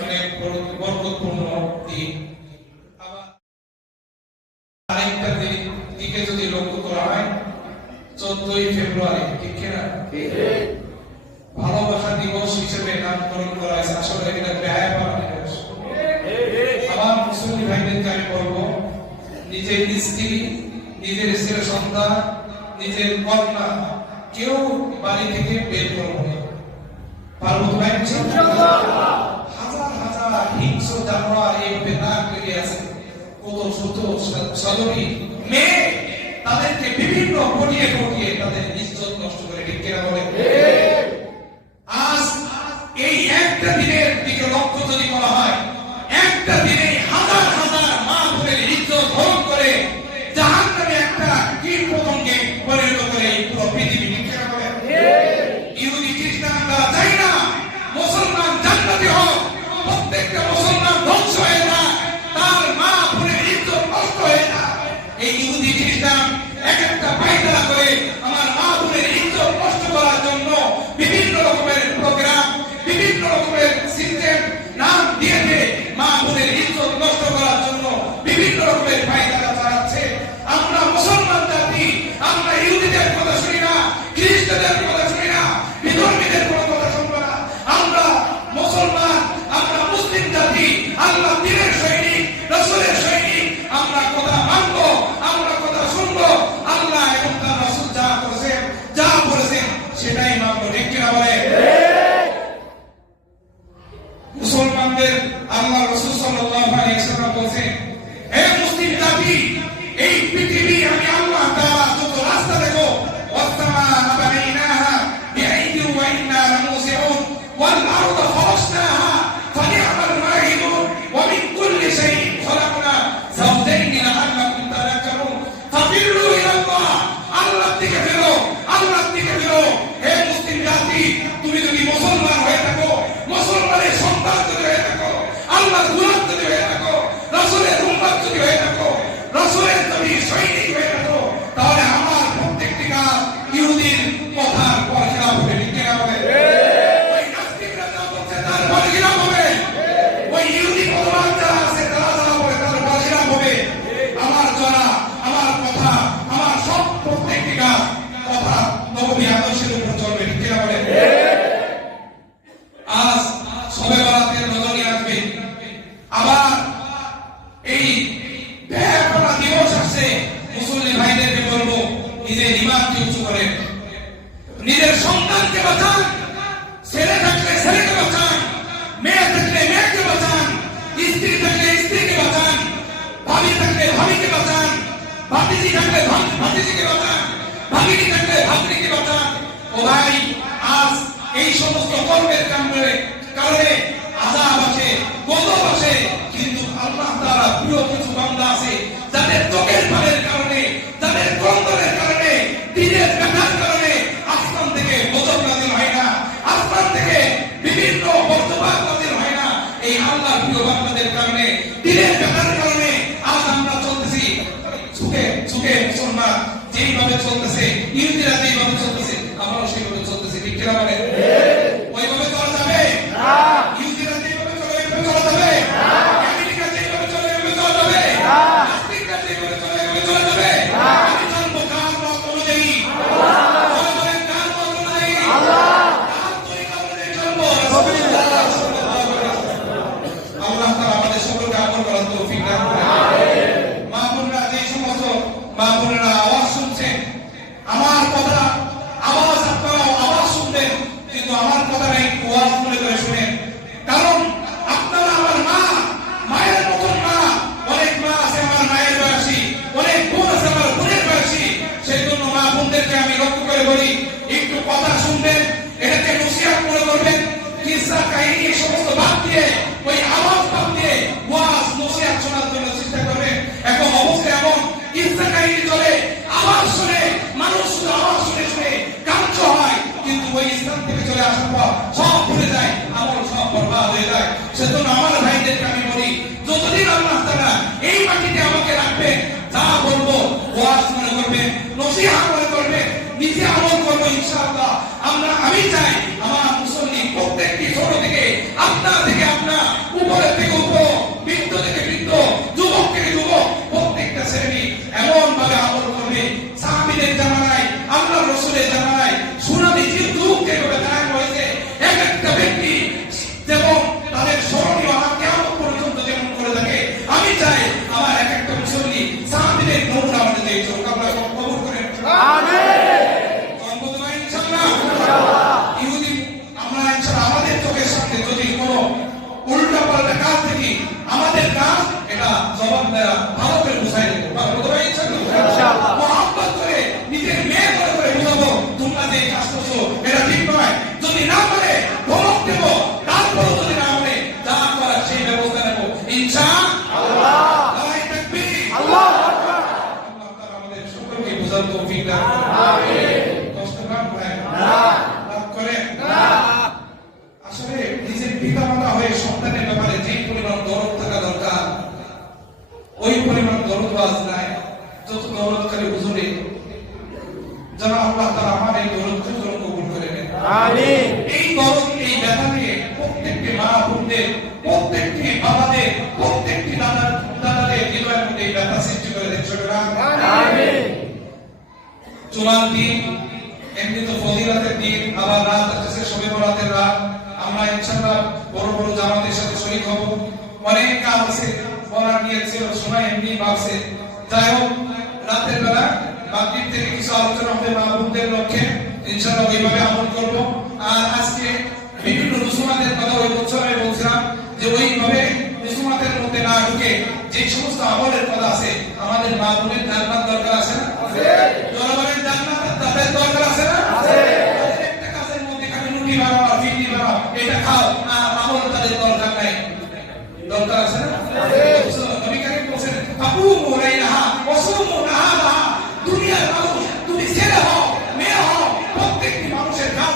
মানে বরকতপূর্ণ দিন। আরেকটা দিকে যদি লক্ষ্য করা হয় 14ই ফেব্রুয়ারি, ঠিক না? ভালোবাসা দিবস হিসেবে নামকরণ করা হয়েছে। আসলে এটা ব্যয়বহুল দিবস। আমার মুসলিম ভাইদেরকে আমি বলবো, নিজের স্ত্রী, নিজের ছেলে সন্তান, নিজের কন্যা কেউ বাড়ি থেকে বের করবো না। পারবো ভাই? হাজার হাজার হিংস্র জানোয়ার এইভাবে নাক বেরিয়ে আছে। কত ছোট সদরী মেয়ে তাদেরকে বিভিন্ন পটিয়ে পটিয়ে তাদের ইজ্জত নষ্ট করে, ঠিক কিনা বলে? আজ এই একটা দিনের দিকে লক্ষ্য যদি করা হয়, একটা দিনে হাজার হাজার মা বোনের ইজ্জত হরণ করে জাহান্নামে একটা কীট পতঙ্গে পরিণত করে এই পুরো পৃথিবী, ঠিক কিনা বলে? ইহুদি খ্রিস্টানরা চাই না মুসলমান জান্নাতি হোক, প্রত্যেকটা মুসলমান ধ্বংস হয়ে যায়, তার মা বোনের ইজ্জত নষ্ট হয়ে যায়। এই ইহুদি খ্রিস্টান এক একটা পায়তারা করে আমার মা বোনের ইজ্জত নষ্ট করার জন্য বিভিন্ন রকমের প্রোগ্রাম, বিভিন্ন রকমের সিস্টেম নাম দিয়েছে, মা বোনের ইজ্জত নষ্ট করার জন্য বিভিন্ন রকমের পায়তারা চালাচ্ছে। আমরা মুসলমান জাতি, আমরা ইহুদিদের কথা শুনি না, খ্রিস্টানদের কথা শুনি না, বিধর্মীদের কোনো কথা শুনবো না। আমরা মুসলমান, আমরা মুসলিম জাতি, আল্লাহ দ্বীনের সৈনিক, রাসূলের সৈনিক। আমরা কথা মানবো, আমরা কথা শুনবো। আল্লাহ এবং তার রাসূল যা করেছেন, যা বলেছেন সেটাই মানবো, ঠিক কিনা বলে? মুসলমানদের আল্লাহ রাসূল সাল্লাল্লাহু আলাইহি ওয়াসাল্লাম বলেছেন, হে মুসলিম জাতি, এই পৃথিবী আমি আল্লাহ তাআলা যত রাস্তা দেব, ওয়াসসামা বানাইনাহা বিআইদি ওয়া ইন্না লামুসিউন ওয়াল আরদা ফারাশনাহা ফানি'মাল মাহিদুন ওয়া মিন কুল্লি শাইইন খালাকনা যাওজাইন লাআল্লাকুম তাযাক্কারুন। ফাফিরু ইলাল্লাহ, আল্লাহর দিকে ফিরো, আল্লাহর দিকে ফিরো। হে মুসলিম জাতি, তুমি যদি মুসলমান হয়ে থাকো, মুসলমানের সন্তান যদি হয়ে থাকো, আল্লাহর গোলাম যদি হয়ে থাকো, রাসূলের উম্মত যদি হয়ে থাকো, রাসূলের নবী সৈনিক হয়ে থাকো, তাহলে আমার প্রত্যেকটি কাজ ইহুদির কথার পরখিলাপ হবে, ঠিক কিনা বলে? ওই নাস্তিকরা যা বলছে তার পরখিলাপ হবে, ওই ইহুদি মতবাদ যারা আছে তারা যা বলে তার পরখিলাপ হবে। আমার যারা, আমার কথা, আমার সব প্রত্যেকটি কাজ কথা নবী আদর্শের উপর চলবে, ঠিক কিনা বলে? আজ শবে বরাতের রজনী আসবে, আবার এই ব্যয়বহুল দিবস আসছে। মুসলিম ভাইদেরকে বলবো, নিজের ঈমানকে উঁচু করেন, নিজের সন্তানকে বাঁচান, ছেলে থাকলে ছেলেকে বাঁচান, মেয়ে থাকলে মেয়েকে বাঁচান, স্ত্রী থাকলে স্ত্রীকে বাঁচান, ভাবি থাকলে ভাবিকে বাঁচান, ভাতিজি থাকলে ভাতিজিকে বাঁচান, ভাগিনী থাকলে ভাগ্নিকে বাঁচান। ও ভাই, আজ এই সমস্ত কর্মের কারণে আযাব আসে, গজব আসে, কিন্তু আল্লাহ তাআলা প্রিয় কিছু বান্দা আছে যাদের চোখের পানির কারণে, যাদের ক্রন্দনের কারণে, দিনের ব্যথার কারণে আসমান থেকে গজব নাযিল হয় না, আসমান থেকে বিভিন্ন বজ্রপাত নাযিল হয় না। এই আল্লাহর প্রিয় বান্দাদের কারণে, দিনের ব্যথার কারণে আজ আমরা চলতেছি সুখে সুখে। মুসলমান যেইভাবে চলতেছে, ইহুদিরা যেইভাবে চলতেছে, আমরাও সেইভাবে চলতেছি, ঠিক কিনা বলে? ওইভাবে চলা যাবে না। ইহুদিরা যেইভাবে চলে ওইভাবে চলা যাবে না। আমেরিকা যেইভাবে চলে ওইভাবে চলা যাবে না। নাস্তিকরা যেইভাবে চলে ওইভাবে চলা যাবে না। আমি চলবো কার মত অনুযায়ী, আল্লাহ বলেন কার মত অনুযায়ী, আল্লাহ কার তরিকা অনুযায়ী চলবো, রাসূলুল্লাহ সাল্লাল্লাহু আলাইহি ওয়াসাল্লাম। আল্লাহ তাআলা আমাদের সকলকে আমল করার তৌফিক দান করুন। আমিন। মা বোনেরা, যে সমস্ত মা বোনেরা আওয়াজ শুনছেন, আমার কথা আওয়াজ আপনারা আওয়াজ শুনবেন, কিন্তু আমার কথা নাই ওয়াজ মনে করে শুনেন। কারণ আপনারা আমার মা, মায়ের মতন মা। অনেক মা আছে আমার মায়ের বয়সী, অনেক বোন আছে আমার বোনের বয়সী। সেই জন্য মা বোনদেরকে আমি লক্ষ্য করে বলি, একটু কথা শুনবেন, এটাকে নসিহত মনে করবেন। কিসসা কাহিনী এই সমস্ত বাদ দিয়ে, ওই আওয়াজ বাদ দিয়ে ওয়াজ নসিহত শোনার জন্য চেষ্টা করবেন। এখন অবস্থা এমন, কিসসা কাহিনী চলে, আওয়াজ শুনে মানুষ শুধু আওয়াজ শুনে শুনে কাঞ্চ হয়, কিন্তু ওই স্থান থেকে চলে আসার পর সব ভুলে যায়, আমল সব বরবাদ হয়ে যায়। সেজন্য আমার ভাইদেরকে আমি বলি, যতদিন আল্লাহ তাআলা এই মাটিতে আমাকে রাখবেন, যা বলবো ওয়াজ মনে করবেন, নসিহত মনে করবেন, নিজে আমল করবো ইনশাআল্লাহ। আমি চাই আমার মুসলিম প্রত্যেকটি ছোট থেকে, আপনার থেকে আপনার জবাব দেওয়া ভালো করে বুঝাই দেবো, কথা ইচ্ছা ইনশাআল্লাহ মহব্বত করে নিজের মেয়ে করে বুঝাবো তোমরা যে কাজ করছো এটা ঠিক নয়। যদি না করে ধমক দেবো, তারপরও যদি না মানে যা করার সেই ব্যবস্থা নেবো ইনশাআল্লাহ। আল্লাহু আকবার। আল্লাহ তাআলা আমাদের সকলকে বোঝার তৌফিক দান করুন। আমিন। কষ্ট না হয় না, রাগ করে না। আসলে নিজের পিতামাতা হয়ে সন্তানের ব্যাপারে যে পরিমাণ দরদ থাকা দরকার ওই পরিমাণ দরদ আজ নাই। যত দরদ করে হুজুরে যেন আল্লাহ তাআলা আমার এই দরদকে কবুল করে নেন। আমিন। এই দরদ এই ব্যথা নিয়ে প্রত্যেকটি মা বোনদের, প্রত্যেকটি বাবাদের, প্রত্যেকটি দাদাদের হৃদয়ের মধ্যে এই ব্যথা সৃষ্টি করে দেন। আমিন। জুমার দিন এমনি তো ফজিলতের দিন, আবার রাত আসছে শবে বরাতের রাত। আমরা ইনশাআল্লাহ বড় বড় জামাতের সাথে শরীক হব। অনেক কাজ আছে, বলার নিয়ে ছিল, সময় এমনি বাড়ছে। যাই হোক, রাতের বেলা মাগরিব থেকে কিছু আলোচনা হবে মা বোনদের লক্ষ্যে, ইনশাআল্লাহ ওইভাবে আমল করব। আর আজকে বিভিন্ন রসুমাতের কথা ওই বছর আমি বলছিলাম যে ওইভাবে রসুমাতের মধ্যে না ঢুকে যে সমস্ত আমলের কথা আছে, আমাদের মা বোনের জান্নাত দরকার আছে না? আছে। জনগণের জান্নাত তাদের দরকার আছে না? আছে। একটা কাজের মধ্যে খালি রুটি বানাও, ফিরনি বানাও, এটা খাও, আর আমল তাদের দরকার নাই, দরকার আছে না? আছে। নবী কারীম বলেছেন আবু মুরাইহা